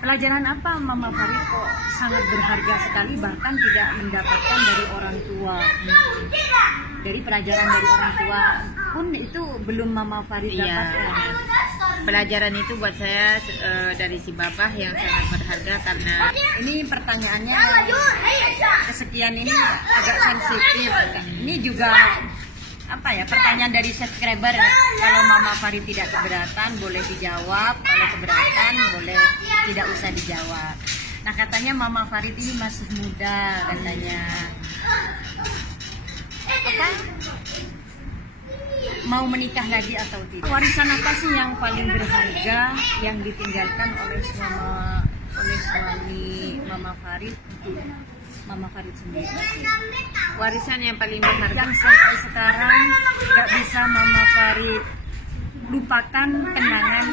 Pelajaran apa Mama Farid kok sangat berharga sekali, bahkan tidak mendapatkan dari orang tua? Dari pelajaran dari orang tua pun itu belum Mama Farid dapatkan. Pelajaran itu buat saya dari si Babah yang sangat berharga, karena ini pertanyaannya kesekian ini agak sensitif. Ini juga apa ya, pertanyaan dari subscriber. Kalau Mama Farid tidak keberatan boleh dijawab, kalau keberatan boleh tidak usah dijawab. Nah, katanya Mama Farid ini masih muda katanya. Apa? Mau menikah lagi atau tidak? Warisan apa sih yang paling berharga yang ditinggalkan oleh suami Mama Farid untuk Mama Farid sendiri? Warisan yang paling berharga Yang sampai sekarang gak bisa Mama Farid lupakan kenangan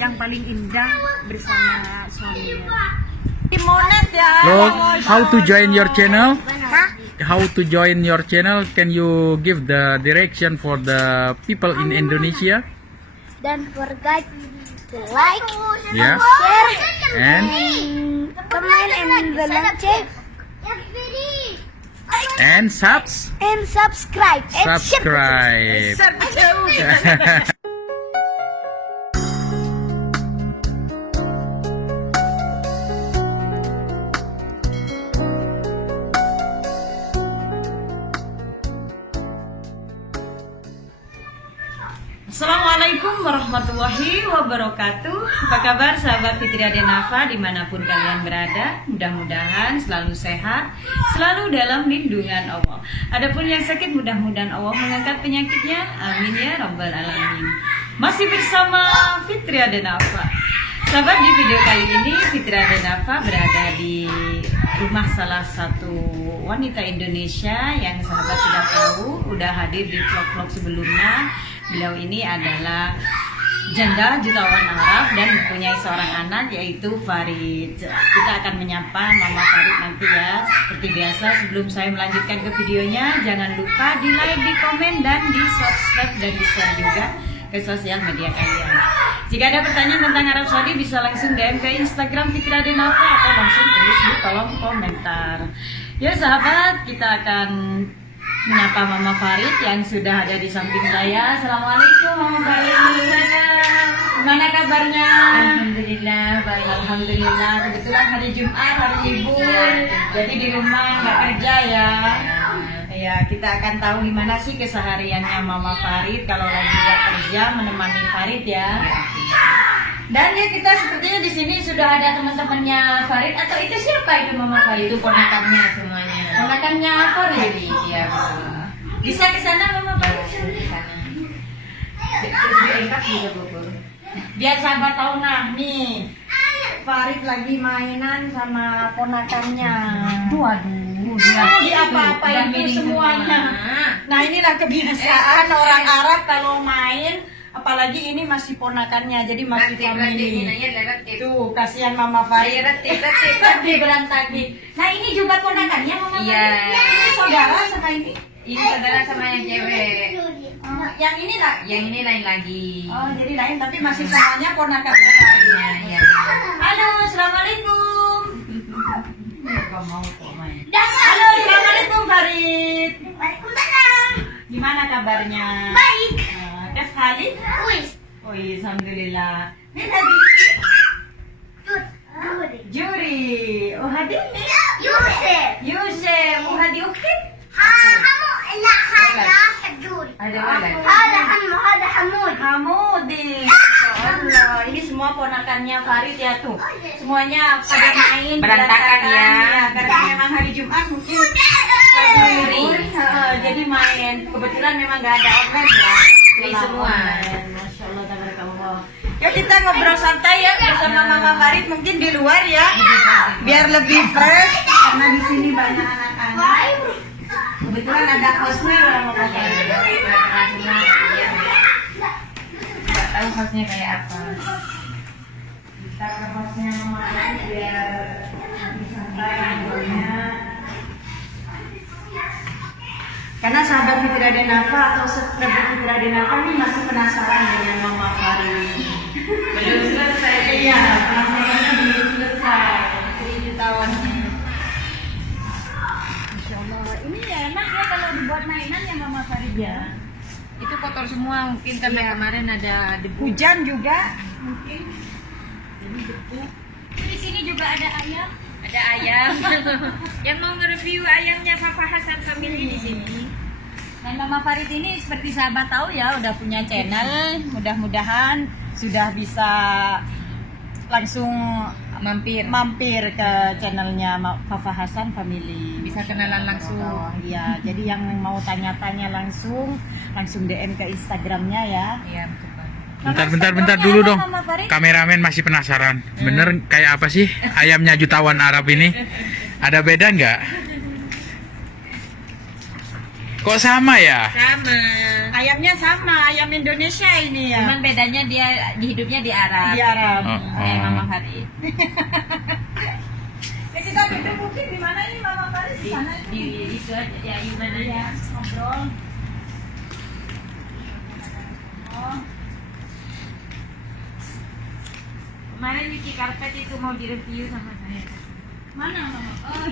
yang paling indah bersama suaminya. Monet ya. Look, how to join your channel? How to join your channel? Can you give the direction for the people in Indonesia? Don't forget to like, Yeah. share, And comment, and the lonceng, and and subscribe. And share. subscribe. Assalamualaikum warahmatullahi wabarakatuh. Apa kabar sahabat Fitri Adenafa dimanapun kalian berada? Mudah-mudahan selalu sehat, selalu dalam lindungan Allah. Adapun yang sakit, mudah-mudahan Allah mengangkat penyakitnya. Amin ya rabbal alamin. Masih bersama Fitri Adenafa. Sahabat, di video kali ini Fitri Adenafa berada di rumah salah satu wanita Indonesia yang sahabat sudah tahu, udah hadir di vlog-vlog sebelumnya. Beliau ini adalah janda jutawan Arab dan mempunyai seorang anak yaitu Farid. Kita akan menyapa Mama Farid nanti ya. Seperti biasa, sebelum saya melanjutkan ke videonya, jangan lupa di like, di komen, dan di subscribe dan di share juga ke sosial media kalian. Jika ada pertanyaan tentang Arab Saudi bisa langsung DM ke Instagram Fitri Adenafa atau langsung tulis di kolom komentar. Ya sahabat, kita akan menyapa Mama Farid yang sudah ada di samping saya. Assalamualaikum Mama Farid. Gimana kabarnya? Alhamdulillah baik. Alhamdulillah. Kebetulan hari Jumat, hari libur, jadi di rumah nggak kerja ya. Ya, kita akan tahu gimana sih kesehariannya Mama Farid kalau lagi nggak kerja, menemani Farid ya. Dan ya, kita sepertinya di sini sudah ada teman-temannya Farid. Atau itu siapa itu Mama Farid? Itu ponakannya semuanya. Ponakannya Farid. Iya. Bisa ke sana Mama Farid? Di sana. Diangkat juga Bogor. Biar sahabat tahu, nah nih Farid lagi mainan sama ponakannya. Waduh, dia apa-apain itu semuanya. Nah, inilah kebiasaan orang Arab kalau main, apalagi ini masih ponakannya, jadi masih family. Tuh, kasihan Mama Farid. Retip berantakin. Nah, ini juga ponakannya Mama Farid. Iya. Ini saudara sama ini. Ini saudara sama yang cewek. Yang ini lah. Yang ini lain lagi. Oh, jadi lain tapi masih semuanya ponakannya Farid. Iya. Halo, assalamualaikum. Gak mau kok main. Halo, assalamualaikum Farid. Waalaikumsalam. Gimana kabarnya? Baik. Kes Khalid? Wis. Oh iya, alhamdulillah. Ini tadi Juri. Oh, hadir nih. Yusuf. Yusuf, mau hadir oke? Kamu لا هذا حجوري. Ada apa? هذا حمود. Hamudi. Masya Allah. Ini semua ponakannya Farid ya tuh. Semuanya pada main Berantakan ya. Karena memang hari Jumat mungkin libur, jadi main. Kebetulan memang nggak ada online ya. Free semua. Masya Allah, tabarakallah. Yuk kita ngobrol santai ya bersama Mama Farid, mungkin di luar ya, biar lebih fresh. Karena di sini banyak anak-anak. Kebetulan ada hostnya Mama Farid. Gak tahu hostnya kayak apa. Kita ke hostnya Mama Farid biar lebih santai ngobrolnya. Karena sahabat Fitri Adenafa atau subscriber Fitri Adenafa ini masih penasaran dengan Mama Farid. Belum selesai. Iya, penasarannya belum selesai. Iya. Itu kotor semua mungkin karena Iya. kemarin ada debu. Hujan juga mungkin. Jadi debu. Di sini juga ada ayam. Ada ayam. Yang mau nge-review ayamnya Papa Hasan Family di sini. Dan Mama Farid ini seperti sahabat tahu ya, udah punya channel. Mudah-mudahan sudah bisa langsung mampir ke channelnya Papa Hasan Family. Bisa kenalan langsung. Iya, jadi yang mau tanya-tanya langsung DM ke Instagramnya ya. Iya, betul Bentar banget. bentar dulu dong. Mama Farid? Kameramen masih penasaran. Bener kayak apa sih ayamnya jutawan Arab ini? Ada beda nggak? Kok sama ya? Sama. Ayamnya sama, ayam Indonesia ini ya. Cuman bedanya dia hidupnya di Arab. Di Arab. Kayak Mama Farid. Kita duduk mungkin di mana ini Mama Farid? Di sana. Di itu aja di ayunan aja. Ngobrol. Oh. Kemarin nyuci karpet itu mau direview sama saya. Mana Mama? Oh.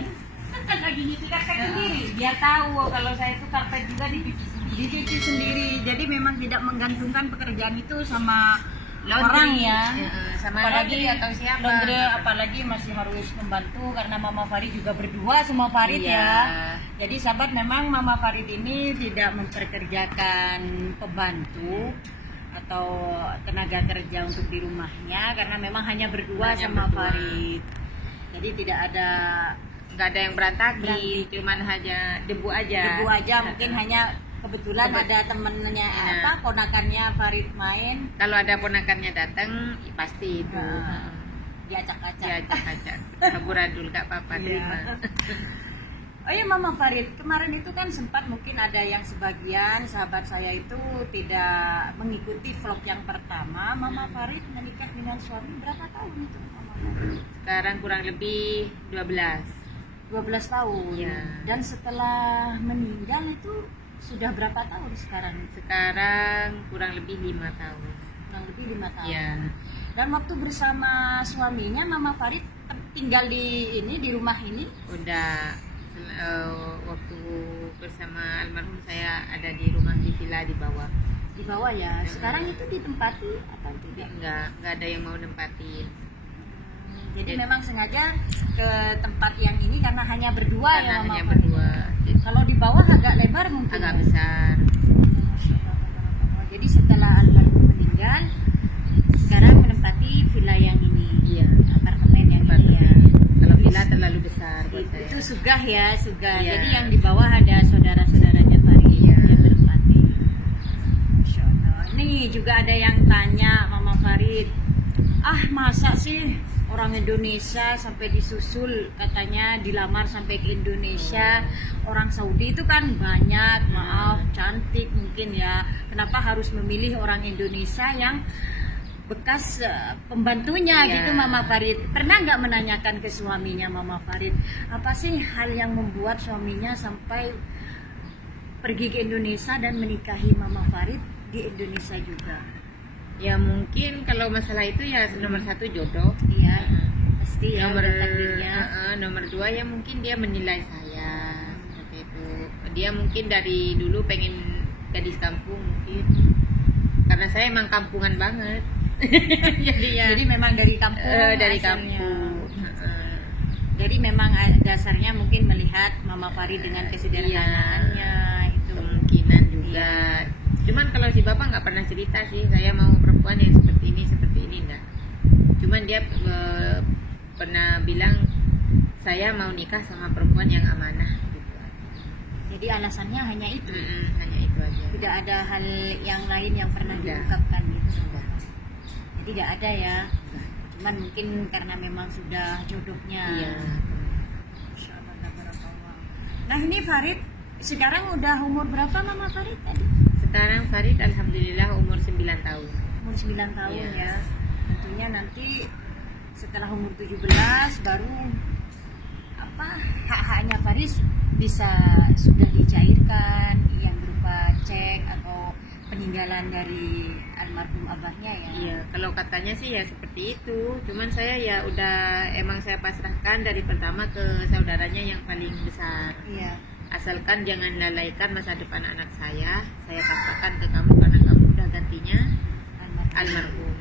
Lagi nyuci karpet sendiri. Biar tahu kalau saya itu karpet juga dicuci sendiri. Dicuci sendiri. Jadi memang tidak menggantungkan pekerjaan itu sama Laundry. orang ya. Sama laundry atau siapa. Laundry, apalagi masih harus membantu karena Mama Farid juga berdua sama Farid Iya. ya. Jadi sahabat, memang Mama Farid ini tidak memperkerjakan pembantu atau tenaga kerja untuk di rumahnya karena memang hanya berdua Hanya sama berdua. Farid. Jadi tidak ada Nggak ada yang berantakin, cuman hanya debu aja. debu aja, mungkin hanya kebetulan ada temennya Iya. ponakannya Farid main, Kalau ada ponakannya datang, pasti itu. diacak-acak. Diacak-acak. Saburadul gak apa-apa, Iya. terima. Oh iya Mama Farid, kemarin itu kan sempat mungkin ada yang sebagian sahabat saya itu tidak mengikuti vlog yang pertama. Mama Farid menikah dengan suami berapa tahun itu Mama Farid? Sekarang kurang lebih 12. 12 tahun. Iya. Dan setelah meninggal itu sudah berapa tahun sekarang? Sekarang kurang lebih 5 tahun. Kurang lebih 5 tahun. Iya. Dan waktu bersama suaminya Mama Farid tinggal di rumah ini. Udah waktu bersama almarhum saya ada di rumah di villa di bawah. Di bawah ya. Sekarang itu ditempati apa tidak? Enggak ada yang mau nempatin. Jadi memang sengaja ke tempat yang ini karena hanya berdua Karena ya Mama hanya Farid. berdua. Kalau di bawah agak lebar mungkin. Agak ya? besar. Jadi setelah almarhum meninggal, sekarang menempati villa yang ini. Iya. Apartemen yang ini ya. Kalau villa terlalu besar buat saya. Itu sugah ya, sugah. Iya. Jadi yang di bawah ada saudara-saudaranya Farid Iya. yang menempati. Masya Allah. Nih juga ada yang tanya Mama Farid, ah masa sih orang Indonesia sampai disusul katanya dilamar sampai ke Indonesia, orang Saudi itu kan banyak, maaf cantik mungkin ya, kenapa harus memilih orang Indonesia yang bekas pembantunya Iya. gitu Mama Farid? Pernah nggak menanyakan ke suaminya Mama Farid, apa sih hal yang membuat suaminya sampai pergi ke Indonesia dan menikahi Mama Farid di Indonesia juga? Ya mungkin kalau masalah itu ya nomor 1 jodoh. Iya, pasti ya Nomor udah takdirnya. nomor 2 ya mungkin dia menilai saya seperti itu. Dia mungkin dari dulu pengen gadis kampung mungkin. Karena saya emang kampungan banget. Jadi ya Jadi memang dari kampung. dari asalnya. kampung. Jadi memang dasarnya mungkin melihat Mama Farid dengan kesederhanaannya itu. Kemungkinan juga. Cuman kalau si bapak nggak pernah cerita sih saya mau perempuan yang seperti ini enggak. Cuman dia pernah bilang saya mau nikah sama perempuan yang amanah gitu. Jadi alasannya hanya itu. Hanya itu aja. Tidak ada hal yang lain yang pernah Tidak. diungkapkan gitu. Jadi tidak ada ya. Cuman mungkin karena memang sudah jodohnya. Iya. Masya Allah, tabarakallah. Nah ini Farid sekarang udah umur berapa Mama Farid tadi? Sekarang Farid alhamdulillah umur 9 tahun. Umur 9 tahun Iya. ya. Tentunya nanti setelah umur 17 baru apa hak-haknya Farid bisa sudah dicairkan yang berupa cek atau peninggalan dari almarhum abahnya ya. Iya, kalau katanya sih ya seperti itu. Cuman saya ya udah emang saya pasrahkan dari pertama ke saudaranya yang paling besar. Iya. asalkan jangan lalaikan masa depan anak saya katakan ke kamu karena kamu udah gantinya almarhum.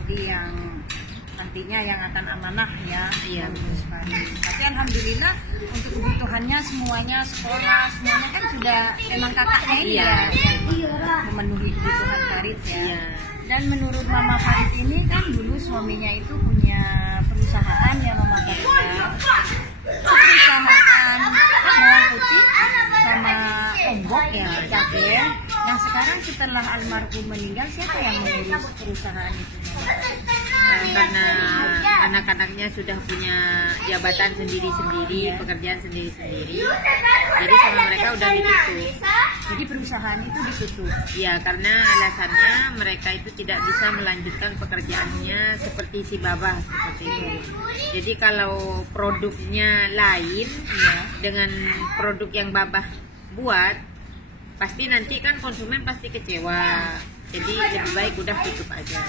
Jadi yang nantinya yang akan amanah ya. Iya. Tapi alhamdulillah untuk kebutuhannya semuanya, sekolah semuanya kan sudah memang kakaknya ini Iya. ya yang memenuhi kebutuhan Farid ya. Iya. Dan menurut Mama Farid ini kan dulu suaminya itu punya perusahaan ya Mama Farid ya. Perusahaan bawang putih sama ombok ya cabai. Nah sekarang setelah almarhum meninggal siapa yang mengurus perusahaan itu? Karena anak-anaknya sudah punya jabatan sendiri-sendiri, pekerjaan sendiri-sendiri, jadi sama mereka udah ditutup. Jadi perusahaan itu ditutup. Ya, karena alasannya mereka itu tidak bisa melanjutkan pekerjaannya seperti si Babah seperti itu. Jadi kalau produknya lain ya, dengan produk yang Babah buat, pasti nanti kan konsumen pasti kecewa. Jadi lebih baik udah tutup aja.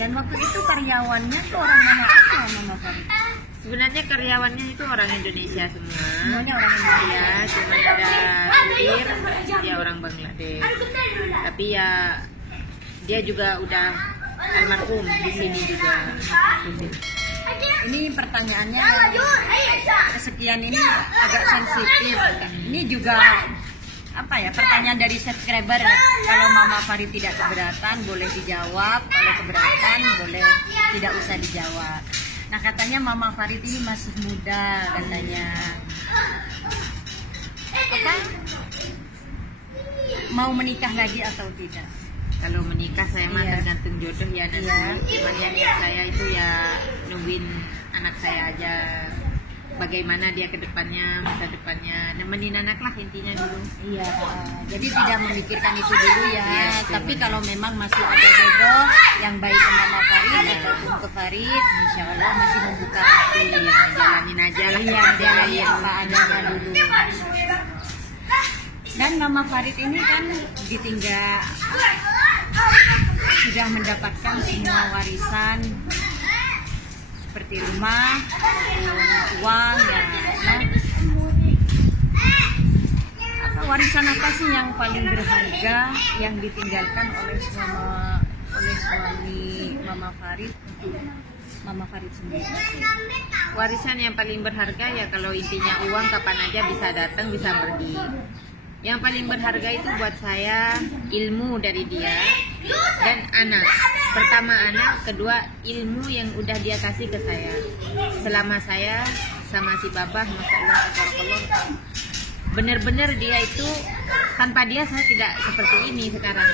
Dan waktu itu karyawannya tuh orang mana aja Mama Farid? Sebenarnya karyawannya itu orang Indonesia semua. Semuanya orang Indonesia. Ya, cuma ada supir dia orang Bangladesh. Tapi ya dia juga udah almarhum di sini juga. Ini pertanyaannya kesekian ini agak sensitif. Ini juga apa ya, pertanyaan dari subscriber. Kalau Mama Farid tidak keberatan boleh dijawab, kalau keberatan boleh tidak usah dijawab. Nah katanya Mama Farid ini masih muda katanya. Apa? Mau menikah lagi atau tidak? Kalau menikah saya mah Iya. tergantung jodoh ya nanti. Iya. Cuman yang niat saya itu ya nungguin anak saya aja. Bagaimana dia ke depannya, masa depannya, nemenin anak lah intinya dulu. Iya, jadi tidak memikirkan itu dulu ya. Iya, Tapi kalau memang masih ada jodoh yang baik ke Mama Farid ataupun ke Farid, insya Allah masih membuka hati. Jalanin aja lah Iya, seperti jalani lain. apa adanya dulu. Dan Mama Farid ini kan ditinggal, sudah mendapatkan semua warisan seperti rumah, uang ya. Nah, warisan apa sih yang paling berharga yang ditinggalkan oleh suami Mama Farid untuk Mama Farid sendiri? Warisan yang paling berharga ya kalau intinya uang kapan aja bisa datang bisa pergi. Yang paling berharga itu buat saya ilmu dari dia dan anak. Pertama anak, kedua ilmu yang udah dia kasih ke saya. Selama saya sama si Babah, Masya Allah, tabarakallah, benar-benar dia itu, tanpa dia saya tidak seperti ini sekarang.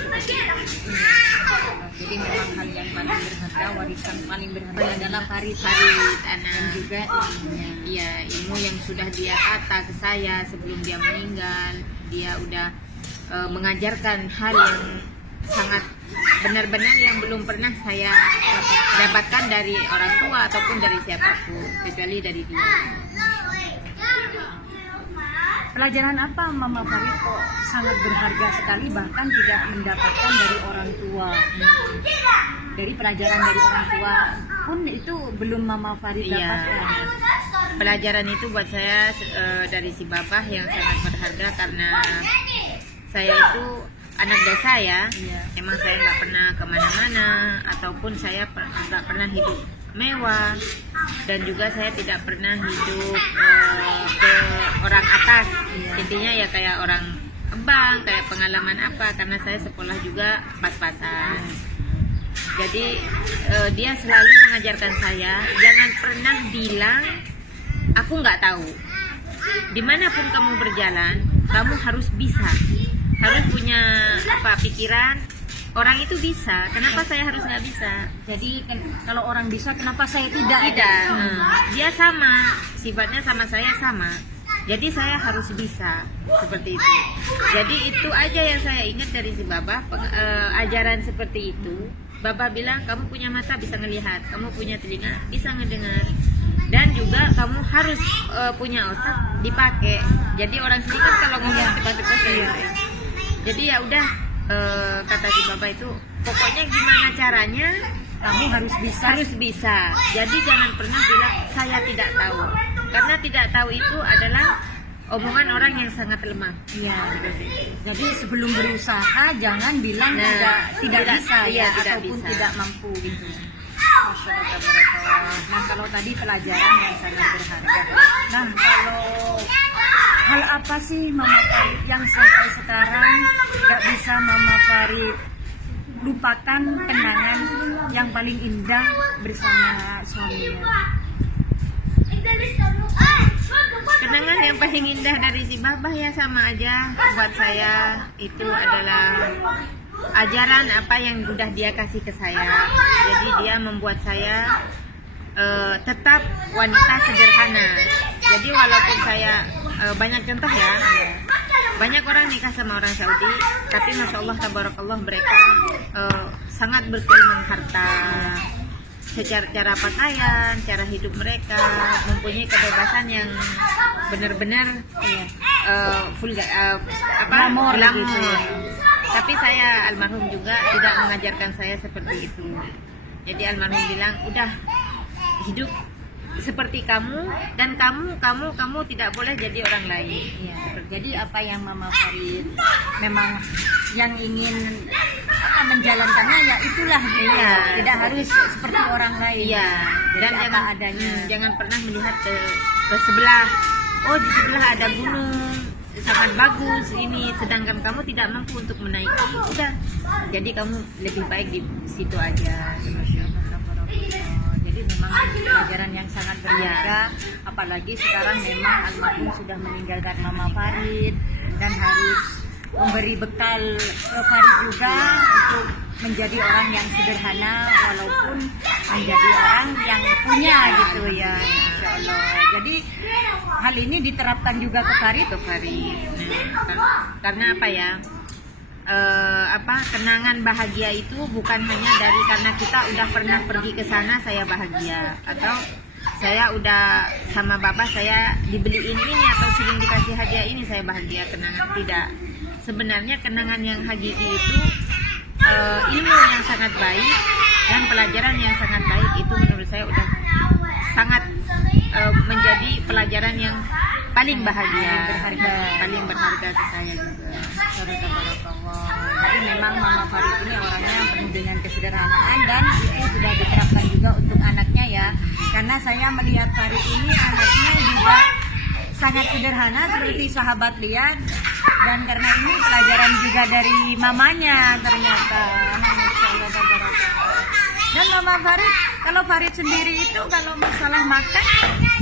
Jadi memang hal yang paling berharga, warisan paling berharga adalah Farid anak. dan juga ilmunya. Iya, ilmu yang sudah dia kata ke saya sebelum dia meninggal. Dia udah mengajarkan hal yang sangat benar-benar yang belum pernah saya dapatkan dari orang tua ataupun dari siapapun kecuali dari dia. Pelajaran apa Mama Farid kok sangat berharga sekali bahkan tidak mendapatkan dari orang tua? Dari pelajaran dari orang tua pun itu belum Mama Farid Iya. dapatkan. Pelajaran itu buat saya dari si Babah yang sangat berharga karena saya itu anak desa ya. Iya. Emang saya nggak pernah kemana-mana ataupun saya nggak pernah hidup mewah dan juga saya tidak pernah hidup ke orang atas. Intinya ya kayak orang abang, kayak pengalaman apa karena saya sekolah juga pas-pasan. Jadi dia selalu mengajarkan saya jangan pernah bilang aku nggak tahu. Dimanapun kamu berjalan, kamu harus bisa, harus punya apa pikiran. Orang itu bisa, kenapa saya harus nggak bisa? Jadi kalau orang bisa, kenapa saya tidak? Tidak, dia sama, sifatnya sama saya sama. Jadi saya harus bisa seperti itu. Jadi itu aja yang saya ingat dari si Babah, ajaran seperti itu. Babah bilang kamu punya mata bisa ngelihat, kamu punya telinga bisa ngedengar, dan juga kamu harus punya otak dipakai. Jadi orang sini kan kalau ngomong cepat-cepat jadi ya udah kata si Babah itu pokoknya gimana caranya Kamu harus bisa. harus bisa. Jadi jangan pernah bilang saya tidak tahu, karena tidak tahu itu adalah omongan orang yang sangat lemah. Iya. Jadi sebelum berusaha jangan bilang tidak bisa iya, ya, tidak ataupun bisa. tidak mampu gitu. Masya Allah, tabarakallah. Nah, kalau tadi pelajaran yang sangat berharga. Nah, kalau hal apa sih Mama Farid yang sampai sekarang gak bisa Mama Farid lupakan kenangan yang paling indah bersama suaminya? Kenangan yang paling indah dari si Babah ya sama aja buat saya itu adalah ajaran apa yang udah dia kasih ke saya. Jadi dia membuat saya tetap wanita sederhana. Jadi walaupun saya banyak contoh ya, banyak orang nikah sama orang Saudi, tapi masya Allah tabarakallah mereka sangat berkeliling harta. Secara cara pakaian, cara hidup mereka mempunyai kebebasan yang benar-benar Glamor gitu ya. Tapi saya almarhum juga tidak mengajarkan saya seperti itu. Jadi almarhum bilang, udah hidup seperti kamu dan kamu tidak boleh jadi orang lain. Ya, jadi apa yang Mama Farid memang yang ingin menjalankannya ya itulah gitu. Iya. Tidak harus seperti orang lain. Iya. Dan Jadi jangan apa adanya. Jangan pernah melihat ke sebelah. Oh, di sebelah ada gunung sangat bagus ini, sedangkan kamu tidak mampu untuk menaiki. Udah. Jadi kamu lebih baik di situ aja. Jadi memang pelajaran yang sangat berharga, apalagi sekarang memang almarhum sudah meninggalkan Mama Farid dan harus memberi bekal ke Farid juga untuk menjadi orang yang sederhana walaupun menjadi orang yang punya gitu ya, Insya Allah. Jadi hal ini diterapkan juga ke Farid. Karena apa ya? Kenangan bahagia itu bukan hanya dari karena kita udah pernah pergi ke sana saya bahagia, atau saya udah sama bapak saya dibeliin ini atau sering dikasih hadiah ini saya bahagia. Kenangan tidak. Sebenarnya kenangan yang hakiki itu ilmu yang sangat baik dan pelajaran yang sangat baik itu menurut saya udah sangat menjadi pelajaran yang paling bahagia, paling berharga ke saya juga. Jadi memang Mama Farid ini orangnya yang penuh dengan kesederhanaan dan itu sudah diterapkan juga untuk anaknya ya. Karena saya melihat Farid ini anaknya juga sangat sederhana seperti sahabat lihat, dan karena ini pelajaran juga dari mamanya ternyata. Masya Allah, tabarakallah. Dan Mama Farid, kalau Farid sendiri itu kalau masalah makan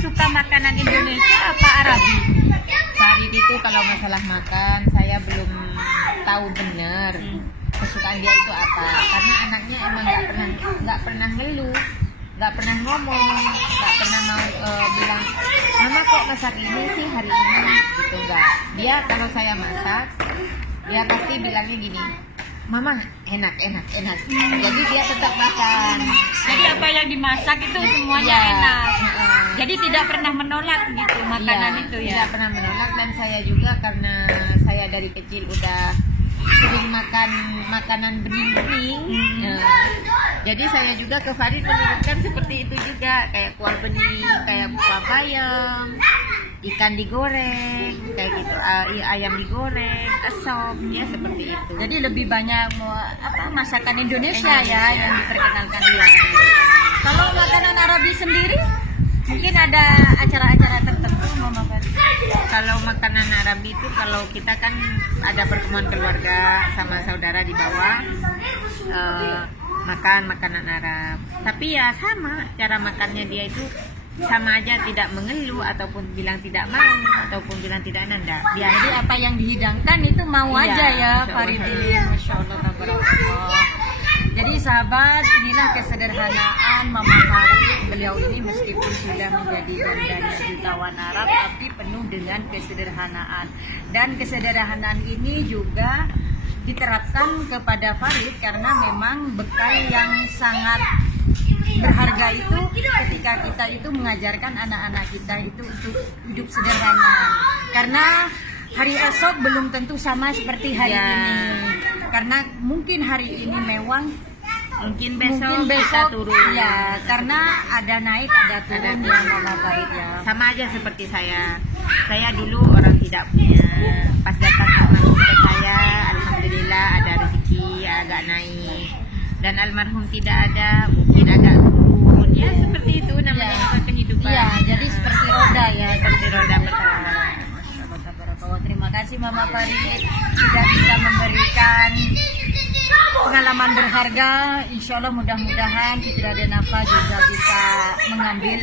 suka makanan Indonesia apa Arabi? Farid itu kalau masalah makan saya belum tahu benar kesukaan dia itu apa, karena anaknya emang nggak pernah ngeluh, nggak pernah ngomong, nggak pernah mau bilang mama kok masak ini sih hari ini gitu, enggak. Dia kalau saya masak dia pasti bilangnya gini, mama enak. Jadi dia tetap makan. Jadi apa yang dimasak itu semuanya enak. Jadi tidak pernah menolak gitu makanan itu ya. Tidak pernah menolak, dan saya juga karena saya dari kecil udah sering makan makanan bening-bening. Jadi saya juga ke Farid menunjukkan seperti itu juga, kayak kuah bening, kayak kuah bayam, ikan digoreng, kayak gitu, ayam digoreng, sop, ya seperti itu. Jadi lebih banyak masakan Indonesia ya yang diperkenalkan ya. Kalau makanan Arabi sendiri mungkin ada acara-acara tertentu Mama Farid? Kalau makanan Arabi itu kalau kita kan ada pertemuan keluarga sama saudara di bawah, makan makanan Arab. Tapi ya sama, cara makannya dia itu sama aja, tidak mengeluh ataupun bilang tidak mau ataupun bilang tidak nanda. Jadi apa yang dihidangkan itu mau aja ya Farid ini. Masya Allah, tabarakallah. Jadi sahabat, inilah kesederhanaan Mama Farid. Beliau ini meskipun sudah menjadi bandanya jutawan Arab, tapi penuh dengan kesederhanaan. Dan kesederhanaan ini juga diterapkan kepada Farid karena memang bekal yang sangat berharga itu ketika kita itu mengajarkan anak-anak kita itu untuk hidup sederhana. Karena hari esok belum tentu sama seperti hari ini. Karena mungkin hari ini mewah, Mungkin besok, Mungkin kita besok turun. ya, karena ada naik ada turun ya Mama Farid ya. Sama aja seperti saya. Saya dulu orang tidak punya. Pas datang almarhum ke saya, alhamdulillah ada rezeki agak naik. Dan almarhum tidak ada, mungkin agak turun. Ya seperti itu namanya Ya. kehidupan. Iya, jadi seperti roda ya. Seperti roda berputar. Masya Allah, tabarakallah. Terima kasih Mama Farid sudah bisa memberikan pengalaman berharga. Insya Allah mudah-mudahan Fitri Adenafa juga bisa mengambil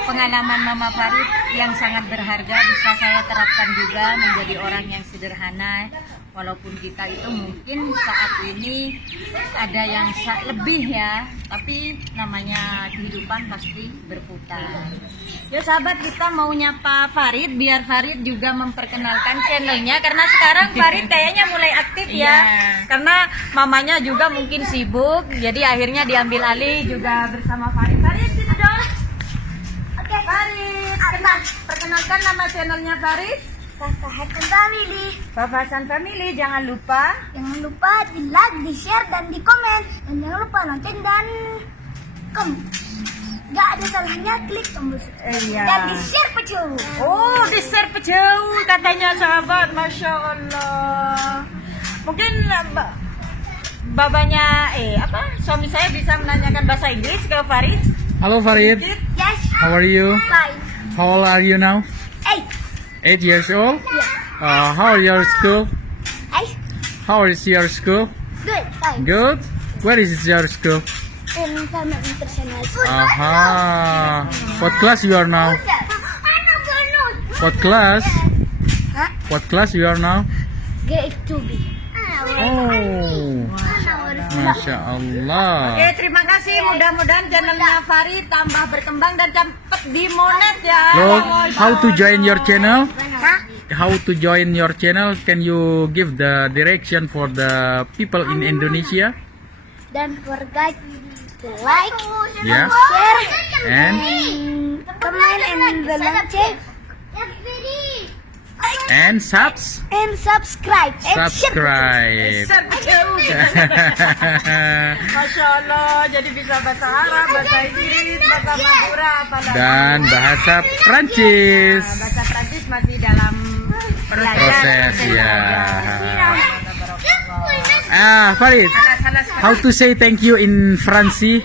pengalaman Mama Farid yang sangat berharga, bisa saya terapkan juga menjadi orang yang sederhana. Walaupun kita itu mungkin saat ini ada yang lebih ya, tapi namanya kehidupan pasti berputar. Ya sahabat, kita mau nyapa Farid biar Farid juga memperkenalkan channelnya, karena sekarang Farid kayaknya mulai aktif ya. Iya. Karena mamanya juga mungkin sibuk, jadi akhirnya diambil alih juga bersama Farid. Farid sini dong. Oke, Farid, perkenalkan nama channelnya Farid. Papa Hasan Family. Papa Hasan Family, jangan lupa Jangan lupa di like, di share, dan di komen. Dan jangan lupa nonton dan gak ada salahnya klik tombol subscribe. Iya. Dan di share pecah. Oh, di share jauh katanya sahabat, Masya Allah. Mungkin babanya suami saya bisa menanyakan bahasa Inggris ke Farid. Hello Farid, Yes. how are you? Fine. How old are you now? 8. 8 years old? Yeah. How are your school? 8. How is your school? Good. Fine. Good. Where is your school? In Farmer International. Aha. What class you are now? What class? Hah? What class you are now? Grade 2B. Oh, Masya Allah. Oke, terima kasih. Mudah-mudahan channelnya Farid tambah berkembang dan cepat dimonet ya. Look, how to join your channel? Hah? How to join your channel? Can you give the direction for the people in Indonesia? Don't forget to like, Yeah. share, And comment, and the lonceng, and subs. and subscribe. And Subscribe. Share jauh. Masya Allah, jadi bisa bahasa Arab, bahasa Inggris, bahasa Madura, apalagi. Dan bahasa Prancis. Nah, bahasa Prancis masih dalam Proses, ya. share. Farid, how to say thank you in Francis?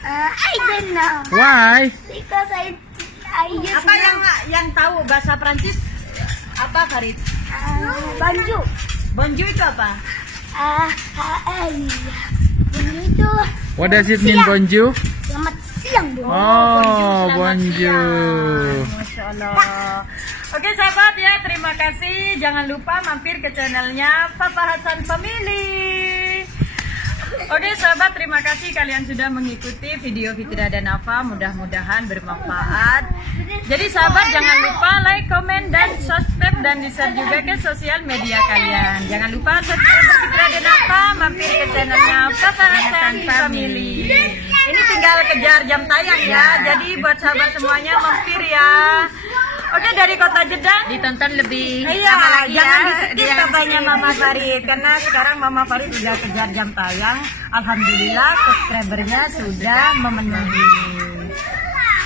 I don't know Why? because I use Apa yang tahu bahasa Prancis? Apa Farid? Bonjour. Bonjour itu apa? Bonjour itu What does it mean, bonjour? selamat siang dong. Oh, Selamat bonjour. siang. Masya Allah. Oke sahabat ya, terima kasih. Jangan lupa mampir ke channelnya Papa Hasan Family. Oke sahabat, terima kasih kalian sudah mengikuti video Fitri Adenafa. Mudah-mudahan bermanfaat. Jadi sahabat, jangan lupa like, komen, dan subscribe, dan di-share juga ke sosial media kalian. Jangan lupa subscribe Fitri Adenafa, mampir ke channelnya Papa Hasan Family. Ini tinggal kejar jam tayang ya. Jadi buat sahabat semuanya mampir ya. Oke, dari Kota Jeddah Ditonton lebih iya, lama lagi jangan ya. di-skip Jangan katanya di-skip. Mama Farid, karena sekarang Mama Farid udah kejar jam tayang. Alhamdulillah subscribernya sudah memenuhi.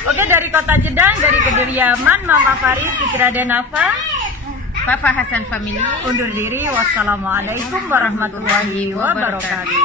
Oke, dari Kota Jeddah, dari Kediriaman, Mama Farid, Fitri Adenafa Papa Hasan Family. undur diri. Wassalamualaikum warahmatullahi wabarakatuh.